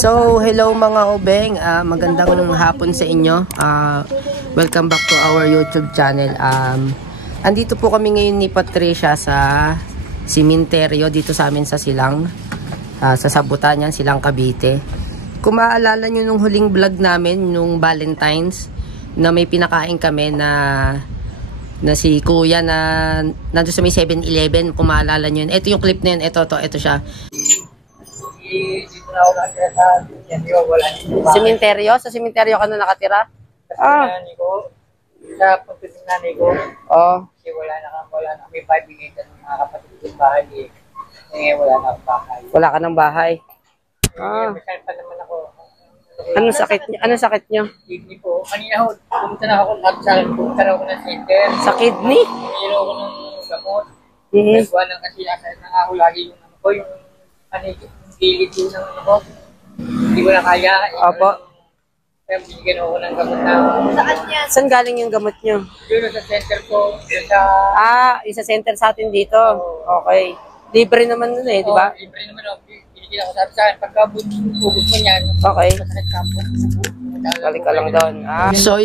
So, hello mga obeng, magandang hapon sa inyo. Welcome back to our YouTube channel. Andito po kami ngayon ni Patricia sa simenteryo dito sa amin sa Silang, sa Sabutanian, Silang, Cavite. Kung maalala nyo nung huling vlog namin, nung Valentine's, na may pinakain kami na si Kuya na nandun sa may 7-Eleven, kung maalala nyo yun. Ito yung clip na yun, ito siya. Dito na ako nakatira sa Simenteryo? Sa simenteryo ka na nakatira? nanay ko. Sa punto ng nanay ko. Oh. Kasi wala na kami 5 minutes ng mga kapatid ng bahay. Eh, wala na akong bahay. Wala ka ng bahay? Masal pa naman ako. Anong sakit niyo? Anong sakit niyo? Kidney po. Kanina ho, pumunta na ako ng center. Sa kidney? Mayroon ako ng gamot. Yes. Nagawa ng kasi ako lagi yung ano ko, yung gilid yung ano ko. Hindi ko na kaya. Opo. Kaya binigyan ako ng gamot na. Saan yan? Saan galing yung gamot niyo? Yun sa center ko. Isa center sa atin dito. Okay. Libre naman nun eh, di ba? Libre naman ako. Binigyan ako sabi sa akin, pagka ubus mo yan, okay. masakit ka po. Balik ka lang doon. So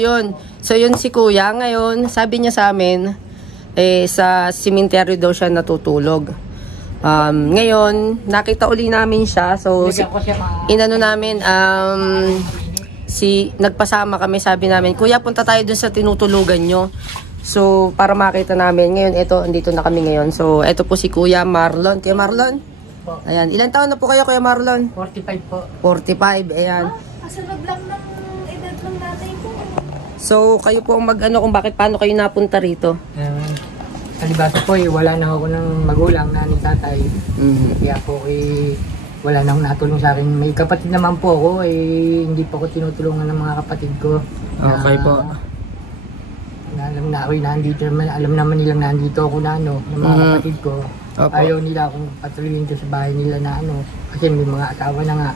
yun si Kuya ngayon, sabi niya sa amin, sa simenteryo daw siya natutulog. Ngayon, nakita uli namin siya. So, inano namin, nagpasama kami, sabi namin, Kuya, punta tayo dun sa tinutulugan nyo. So, para makita namin. Ngayon, andito na kami ngayon. So, ito po si Kuya Marlon. Kuya Marlon? Ayan. Ilan taon na po kayo, Kuya Marlon? 45 po. 45, ayan. Kasabag lang ng edad ng nanay ko. So, kayo po ang kung paano kayo napunta rito? Kalibasa po wala na ako ng magulang, nanay, tatay. Kaya po wala na akong natulong sa akin. May kapatid naman po ako, hindi po ako tinutulungan ng mga kapatid ko. Okay po. Alam na ako nandito naman, alam naman nilang nandito ako na ng mga kapatid ko. Opo. Ayaw nila akong patuloyin sa bahay nila na kasi may mga asawa na nga.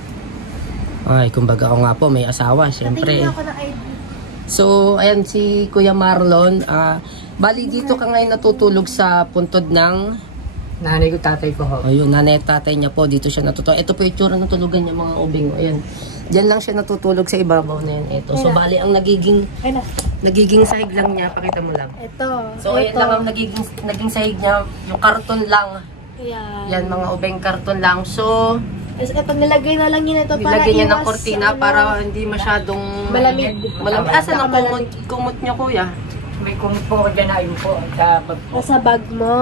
Ay, kumbaga ako nga po, may asawa, siyempre. Natingin ako ng ID. So, ayan si Kuya Marlon. Bali dito ka ngayon natutulog sa puntod ng Nanay ko, tatay ko ho. ayun, nanay at tatay niya po. Dito siya natutulog. Ito po yung tsura ng tulugan niya, mga ubing. Ayan. Diyan lang siya natutulog sa ibabaw na yan. Ito. So, bali ang nagiging sahig lang niya. Pakita mo lang. Ito. So, ayan lang ang naging sahig niya. Yung karton lang. Yan. Yan, mga ubing karton lang. So, Ito, nilagay na lang yun ito para nilagay niya ng iwas kortina para hindi masyadong malamig. Asan ang kumot niya, Kuya? May kumot po ako dyan na yun po sa bag po. Nasa bag mo.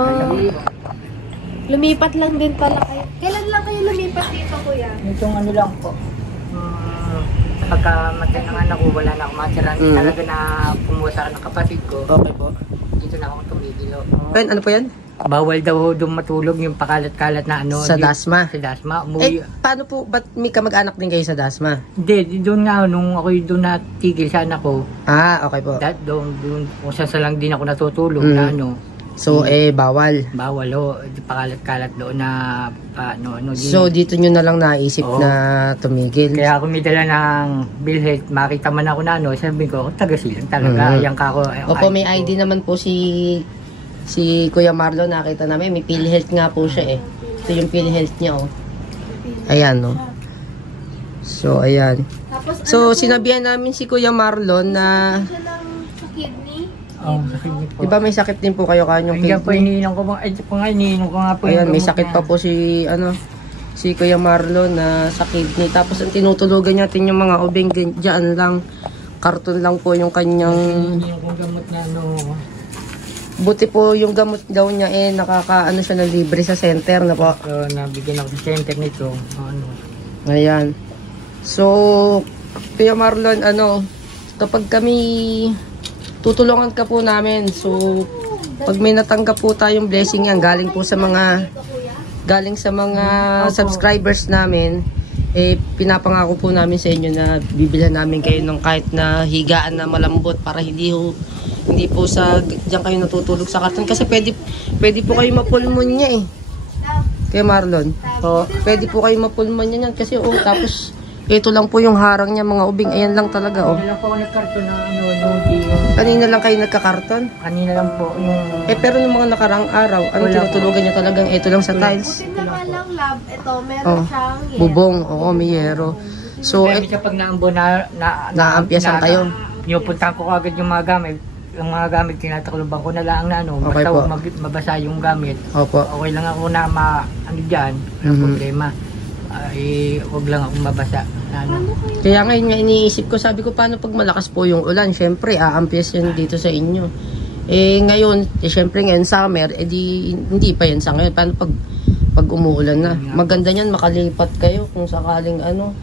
Lumipat lang din pala kayo. Kailan lang kayo lumipat dito, Kuya? Itong ano lang po. Pagka matay ng anak ko, wala na akong matira. Talaga na kumuha sa ng kapatid ko. Okay po. Dito na ako tumigil. Ano po yan? Bawal daw doon matulog yung pakalat-kalat na Sa Dasma? Sa Dasma. Umuwi. Paano po? Ba't may kamag-anak din kayo sa Dasma? Hindi, doon nga, nung ako doon natigil sa anak ko. Okay po. Doon, kung saan lang din ako natutulog na So, bawal. Bawal pakalat-kalat doon na So, dito nyo na lang naisip na tumigil. Kaya ako may dala ng PhilHealth, makita man ako na sabi ko, taga Silang talaga. Yan ka ako. Opo, may ID naman po si Kuya Marlon, nakita namin. May PhilHealth nga po siya Ito yung PhilHealth niya Ayan So, ayan. So, sinabihan namin si Kuya Marlon na Sa kidney? Sakit po. Diba may sakit din po kayo kanyang Kaya po kidney? iniinom ko nga po. Ayan, may sakit pa po si Kuya Marlon na sa kidney. Tapos ang tinutulugan natin yung mga ubing dyan lang. Karton lang po yung kanyang... Iniinom ko gamot na Buti po yung gamot daw niya nakakaano siya na libre sa center na po. So, nabigyan ako sa center nito. Ayan. So, Kuya Marlon, kapag kami tutulungan ka po namin. So, pag may natanggap po tayong blessing yan, galing sa mga subscribers namin, pinapangako po namin sa inyo na bibilhan namin kayo ng kahit na higaan na malambot para hindi po diyan kayo natutulog sa karton kasi pwede po kayo mapulmonya Kaya Marlon, pwede po kayo mapulmonya niyan kasi tapos ito lang po yung harang niya mga ubing, ayan lang talaga Kanina lang po ako nagkarton na Kanina lang kayo nagkakarton? Kanina lang po pero nung mga nakarang araw, tinutulugan niya talagang ito lang sa tiles? Buti na pala kanilang lab, ito, meron siyang yero. Bubong, oo, may yero. So, Kaya minsan pag naambo naampiyasan kayo. Pinupuntahan ko agad yung mga gamit. Yung mga gamit, tinatakluban ko na lang na ano. Okay Basta po. mabasa yung gamit. Opo. Okay lang ako na ano dyan. Walang problema. Huwag lang ako mabasa. Ano. Kaya ngayon nga iniisip ko, sabi ko, paano pag malakas po yung ulan? Siyempre, aampiyas yan dito sa inyo. Ngayon, siyempre ngayon summer, hindi pa yan sa ngayon. Paano pag umuulan na? Maganda niyan, makalipat kayo kung sakaling ano.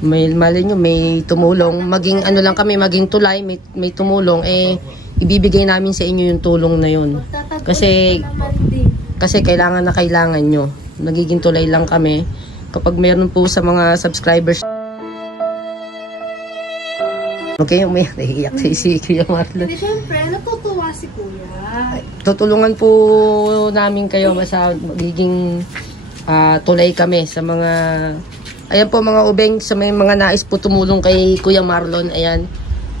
Mali nyo, may tumulong. Maging ano lang kami, maging tulay, may tumulong. Ibibigay namin sa inyo yung tulong na yun. Kasi kailangan na kailangan nyo. Nagiging tulay lang kami. Kapag meron po sa mga subscribers. Okay, may naiiyak si Kuya Marlon. Hindi, syempre, natutuwa si Kuya. Tutulungan po namin kayo sa magiging tulay kami sa mga ayan po mga ubeng, sa may mga nais po tumulong kay Kuya Marlon. Ayan,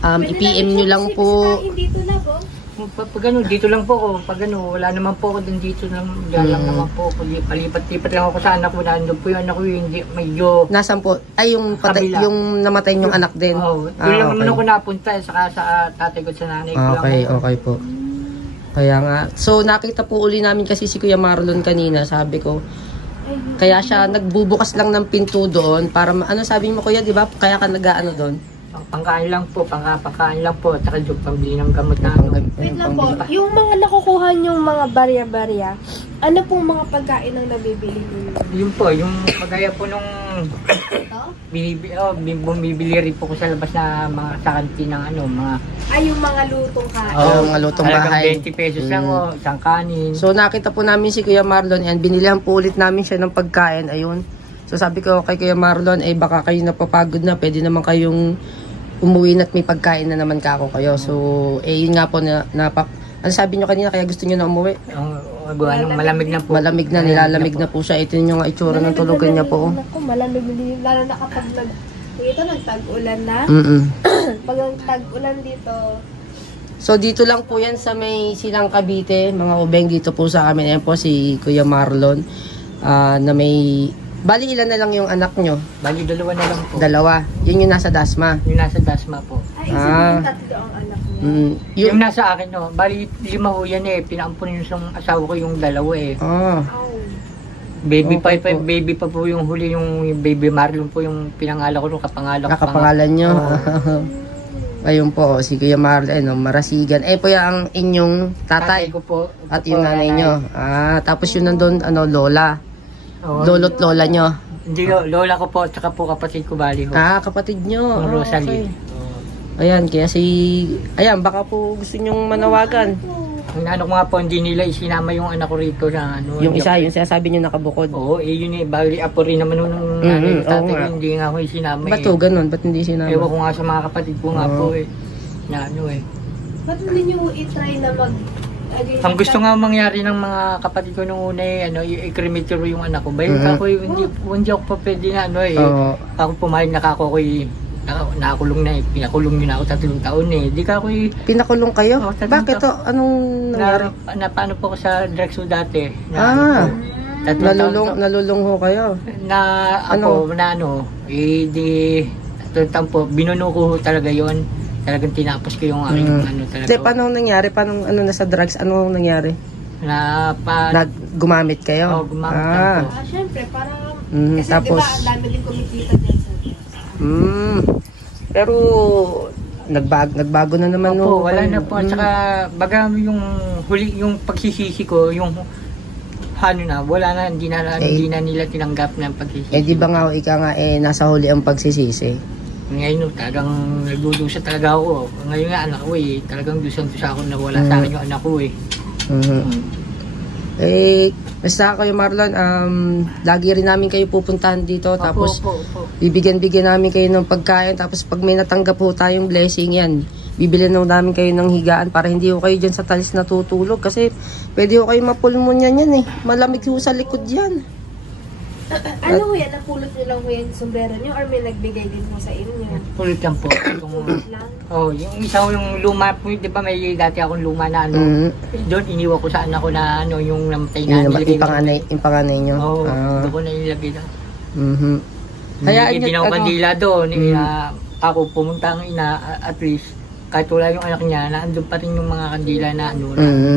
i-PM nyo lang po. Dito na po. Pag ano, dito lang po ako. Pag ano, wala naman po ako din dito lang. Lang naman po ako. Palipat-lipat lang ako sa anak ko. Nandun po yung anak ko, hindi medyo Nasaan po? Ay, yung namatay yung anak din. Oo. Doon lang naman ako napunta. Saka sa tatay ko, sa nanay ko lang. Okay po. Kaya nga. So, nakita po uli namin kasi si Kuya Marlon kanina. Sabi ko, kaya siya nagbubukas lang ng pinto doon para, ano sabi mo Kuya, di ba? Kaya ka nag-ano doon? Pangkain lang po, pangkain lang po. Tsaka yung pambili ng gamot na ano. Wait lang po, yung mga nakukuha yung mga barya-barya, ano pong mga pagkain ang nabibili ninyo? Yun po, yung pagaya po nung Ito? bumibili rin po ko sa labas na mga sa kantin ng ano, mga Yung mga lutong kain. Mga lutong bahay. 20 pesos lang o, isang kanin. So nakita po namin si Kuya Marlon and binilihan po ulit namin siya ng pagkain. Ayun. So sabi ko kay Kuya Marlon, baka kayo napapagod na, pwede naman kayong umuwi na at may pagkain na naman kako kayo. So yun nga po ano sabi nyo kanina, kaya gusto nyo na umuwi? Malamig na po. Malamig na, nilalamig na po siya. Ito yung itsura ng tulugan niya po. Ako, malamig din. Lalo na kapag nagtag-ulan na. Pag nagtag-ulan dito, So dito lang po yan sa may Silang Cavite, mga ubeng dito po sa amin. Ayan po si Kuya Marlon na may, bali ilan na lang yung anak nyo? Bali, dalawa na lang po. Dalawa. Yun yung nasa Dasma. Yung nasa Dasma po. sabihin tatlo ang anak niya. Yung nasa akin, no. Bali, lima ho yan pinaampun yung asawa ko yung dalawa Baby Okay pa po yung huli, yung baby Marlon po yung pinangala ko, nakapangalan nyo. Ayun po, si Kuya Marlon, Marasigan. Po yung inyong tatay ko po. at yung nanay nyo. Tapos yun nandun, lola. Lolo't lola nyo. Hindi, lola ko po, tsaka po kapatid ko bali ho. Kapatid nyo. Yung Rosalie. Ayan, kaya ayan, baka po gusto nyong manawagan. Ang ano ko nga po, hindi nila isinama yung anak ko rito na ano. Yung isa, yung sinasabi nyo nakabukod. Oo, yun bali apo rin naman nung tatay ko, hindi nga ako isinama Ba't to, ganun? Ba't hindi sinama? Ewan ko nga sa mga kapatid ko nga po na ano Ba't hindi nyo i-try na Ang gusto nga mangyari ng mga kapatid ko nung una i-crematory yung anak ko. Bayan ako hindi ako pa pwede na ako pumayag na ako nakakulong na pinakulong nyo na ako 3 taon Di ka ako Pinakulong kayo? Bakit to? Anong nangyari? Paano po ako sa drugs ho dati? Nalulong ho kayo? Di 3 taon po, binuno ko talaga yon. Talagang tinapos ko yung aking talaga. Paano nangyari? Paano nasa drugs? Ano nangyari? Gumamit kayo? Gumamit lang po. Siyempre, para kasi tapos, diba, ang dami din kumikita dyan sa pero nagbago na naman wala na po. At saka baga yung huli, yung pagsisisi ko, yung wala na, hindi na nila tinanggap ng pagsisisi. Di ba nga ika nga nasa huli ang pagsisisi? Ngayon talagang nagdudusa talaga ako. Ngayon nga anak ko talagang dusan-dusa ako na wala sa akin yung anak ko Basta kayo Marlon, lagi rin namin kayo pupuntahan dito. Tapos bibigyan namin kayo ng pagkain. Tapos pag may natanggap po tayong blessing yan, bibilin namin kayo ng higaan para hindi ko kayo dyan sa talis natutulog. Kasi pwede ko kayo mapulmonya yan Malamig ho sa likod yan. Ano ho yan? Napulot nyo lang ho yan yung sombrero nyo or may nagbigay din ho sa inyo? Pulot lang po. Pulot lang? Yung isa ko yung luma po, di ba may dati akong luma na ano, doon iniwan ko sa anak ko na ano, yung namatay na. Yung panganay nyo? Oo, doon ko na ilagay na. Hayaan Hindi nyo, na ako kandila doon. Ako pumunta ang ina, at least, kahit wala yung anak niya, naandun pa rin yung mga kandila na ano.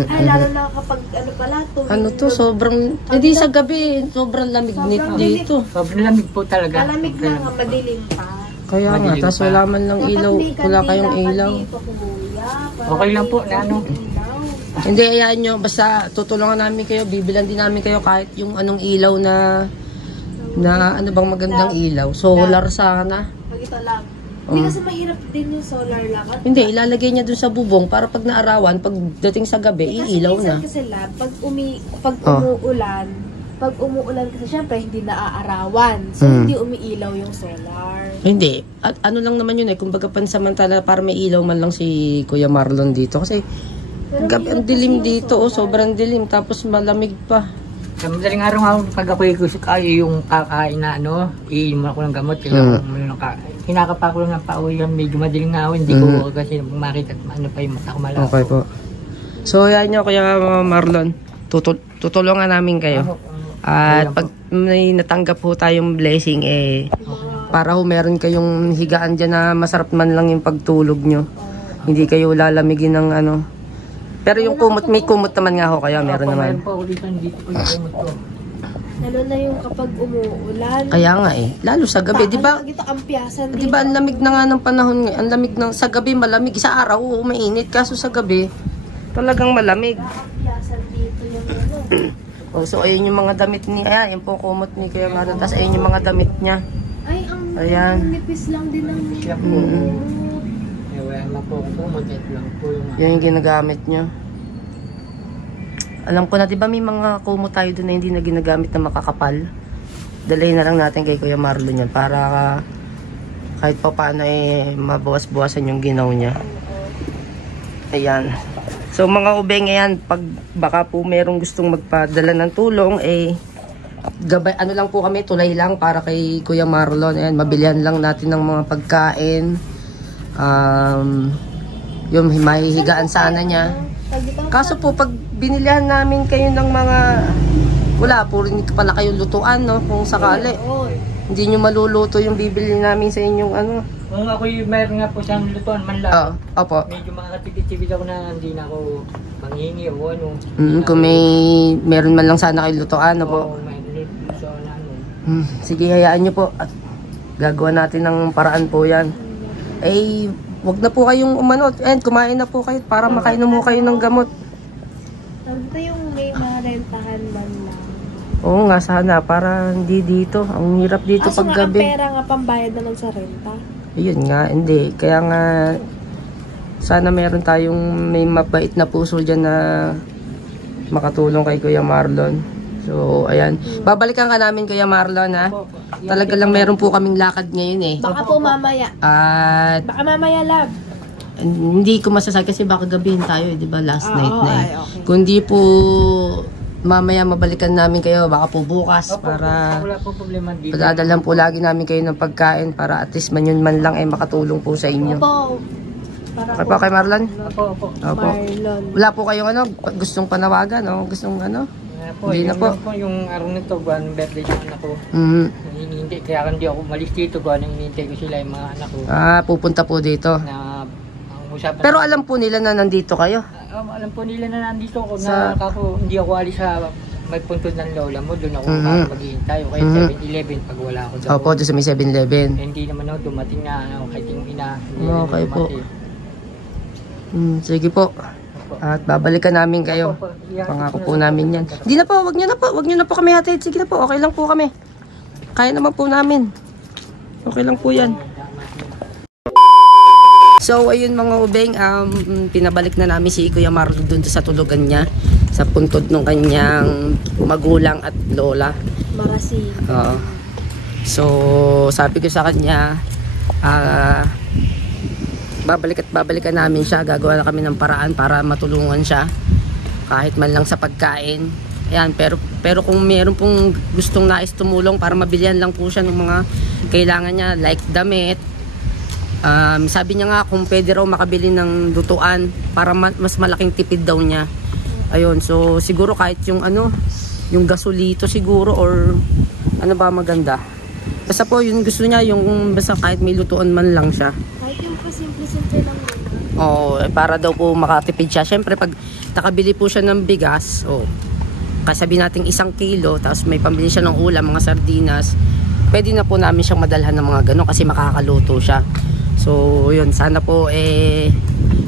Ay, lalo na kapag ano pala, ano to, sobrang, hindi sa gabi, sobrang lamig dito. Sobrang lamig po talaga. malamig na nga, madilim pa. Kaya nga, Madilim tapos pa. wala man lang Dapat ilaw, may wala kayong kandila ilaw. pa dito, kuya, para Okay lang po, may na ano. ilaw. Hindi, hayaan nyo, basta tutulungan namin kayo, bibilan din namin kayo kahit yung anong ilaw na ano bang magandang ilaw. Solar sana. Pag ito lang. Hindi kasi mahirap din yung solar lang. Hindi, ilalagay niya dun sa bubong para pag naarawan, pag dating sa gabi, iilaw na. Kasi lab, pag umuulan kasi syempre hindi naaarawan. So hindi umiilaw yung solar. Hindi. At ano lang naman yun kumbaga pansamantala para may ilaw man lang si Kuya Marlon dito. Kasi gabi, ang dilim dito, sobrang dilim. Tapos malamig pa. Sa madaling araw nga, pag ako yung kakain na ano, iinom ako ng gamot. Hinakapa ko lang ng pauwi, medyo madaling nga ako, hindi ko kasi makita ano pa yung mata ko malabo. Okay po. So yan nyo, Kuya Marlon. Tutulungan namin kayo. At pag may natanggap po tayong blessing, para ho meron kayong higaan dyan na masarap man lang yung pagtulog nyo. Hindi kayo lalamigin ng ano. Pero yung kumot, may kumot naman nga ho kaya meron naman. Meron po ako dito ko yung kumot ko. Lalo na yung kapag umuulan. Kaya nga lalo sa gabi, di ba? Dito ang piyasan Di ba ang lamig na nga ng panahon ngayon, ang lamig ng sa gabi malamig, sa araw mainit, kaso sa gabi talagang malamig. Ang piyasan dito yung ano. So ayun yung mga damit ni, ayan, yung po kumot ni Kuya Marlon, tapos ayun yung mga damit niya. Ay, ang Ayan. nipis lang din ng Siya po. Wala na po ang kumot, ito lang po yung Yan yung ginagamit niya. Alam ko na, di ba may mga kumot tayo doon na hindi na ginagamit na makakapal? Dalhin na lang natin kay Kuya Marlon yan para kahit pa paano mabawas-bawasan yung ginaw niya. Ayan. So mga ubeng, ayan, pag baka po merong gustong magpadala ng tulong, gabay, ano lang po kami, tulay lang para kay Kuya Marlon. Ayan, mabilihan lang natin ng mga pagkain. Yung mahihigaan sana niya. Kaso po, pag binilihan namin kayo ng mga, wala po rin pala kayong lutuan, no? Kung sakali. Hindi nyo maluluto yung bibili namin sa inyong ano. Kung ako yung mayroon nga po siyang lutuan man lang. Opo. Medyo makakatipid-tipid ako na hindi na ako manghingi o ano. Kung meron man lang sana kayo lutuan, no po? Oo, may lutuan na ano. Sige, hayaan nyo po. At gagawa natin ng paraan po yan. Wag na po kayong umano. Kumain na po kayo para makainom mo kayo ng gamot. Ito yung may marentahan man lang. Oo nga, sana. Para hindi dito. Ang hirap dito pag gabi. Ang pera nga pambayad naman sa renta. Ayun nga, hindi. Kaya nga, sana meron tayong may mabait na puso dyan na makatulong kay Kuya Marlon. So, ayan. Babalikan ka namin, Kuya Marlon, ha? Talaga lang meron po kaming lakad ngayon, Baka po mamaya. At Baka mamaya, lab. hindi ko masasabi kasi baka gabihin tayo, di ba? Last night na okay. Kundi po mamaya mabalikan namin kayo, baka po bukas para Wala po problema dito. padadalhan po lagi namin kayo ng pagkain para at least man yun man lang makatulong po sa inyo. Opo. Para Okay po kay Marlon? Opo. Opo. Marlon. Wala po kayong gustong panawagan, gustong Hindi na po. Yung araw nito, buwan birthday ng anak ko. Hindi, kaya hindi ako malis dito, buwan hinihintay ko sila yung mga anak ko. Pupunta po dito. Na ang usapan. Pero alam po nila na nandito kayo. Alam po nila na nandito ako Sa- na hindi ako alis sa may puntod ng lola mo, doon ako maghihintay. O kaya 7-Eleven pag wala ako doon. Opo, doon sa may 7-Eleven. Hindi naman ako dumating na kahit yung ina. Okay po. Sige po. At babalikan namin kayo. Pangako po namin yan. Hindi na po, wag nyo na po kami hatid. Sige na po, okay lang po kami. Kaya naman po namin. Okay lang po yan. So ayun mga ubeng, pinabalik na namin si Kuya Marlon dun sa tulugan niya. Sa puntod ng kanyang magulang at lola. Marasi. Oo. So sabi ko sa kanya, babalikan namin siya, gagawa na kami ng paraan para matulungan siya kahit man lang sa pagkain. Ayan, pero kung meron pong gustong nais tumulong para mabilihan lang po siya ng mga kailangan niya, like damit. Sabi niya nga kung pwede raw makabili ng lutuan para mas malaking tipid daw niya. Ayun, so siguro kahit yung yung gasolito siguro or ano ba maganda. Basta po yung gusto niya, yung basta kahit may lutuan man lang siya. Kahit yung pasimple-simple lang yun. Oo, para daw po makatipid siya. Siyempre pag nakabili po siya ng bigas, kasabi natin 1 kilo, tapos may pambili siya ng ulam, mga sardinas, pwede na po namin siyang madalhan ng mga ganun kasi makakaluto siya. So yun, sana po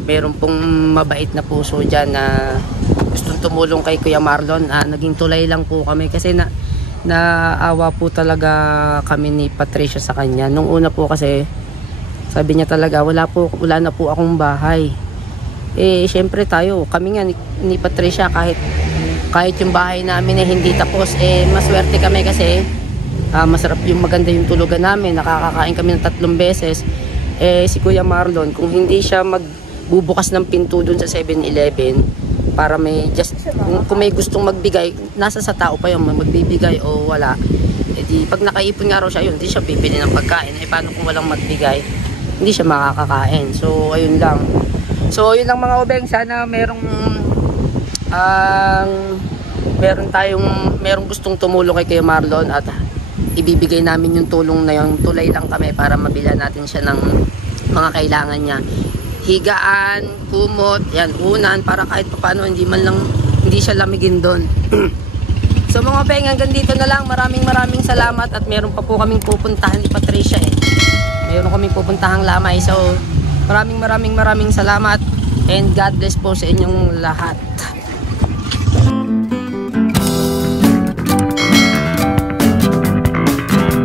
meron pong mabait na puso dyan na gustong tumulong kay Kuya Marlon. Naging tulay lang po kami kasi naawa po talaga kami ni Patricia sa kanya. Nung una po kasi sabi niya talaga wala na po akong bahay. Syempre kami nga ni Patricia, kahit yung bahay namin hindi tapos, maswerte kami kasi masarap maganda yung tulugan namin, nakakakain kami ng 3 beses. Si Kuya Marlon, kung hindi siya magbubukas ng pinto dun sa 7-Eleven para kung may gustong magbigay, nasa sa tao pa yung magbibigay o wala, di pag nakaipon nga raw siya, yun, hindi siya bibili ng pagkain. Paano kung walang magbigay, hindi siya makakakain. So ayun lang. So yun lang mga obeng, sana merong gustong tumulong kay Kuya Marlon at ibibigay namin yung tulong na yung tulay lang kami para mabilhan natin siya ng mga kailangan niya. Higaan, kumot, yan, unan, para kahit paano hindi siya lamigin doon. So mga obeng, hanggang dito na lang. Maraming salamat at meron pa po kaming pupuntahan ni Patricia Meron kaming pupuntahang lamay. So maraming salamat and God bless po sa inyong lahat.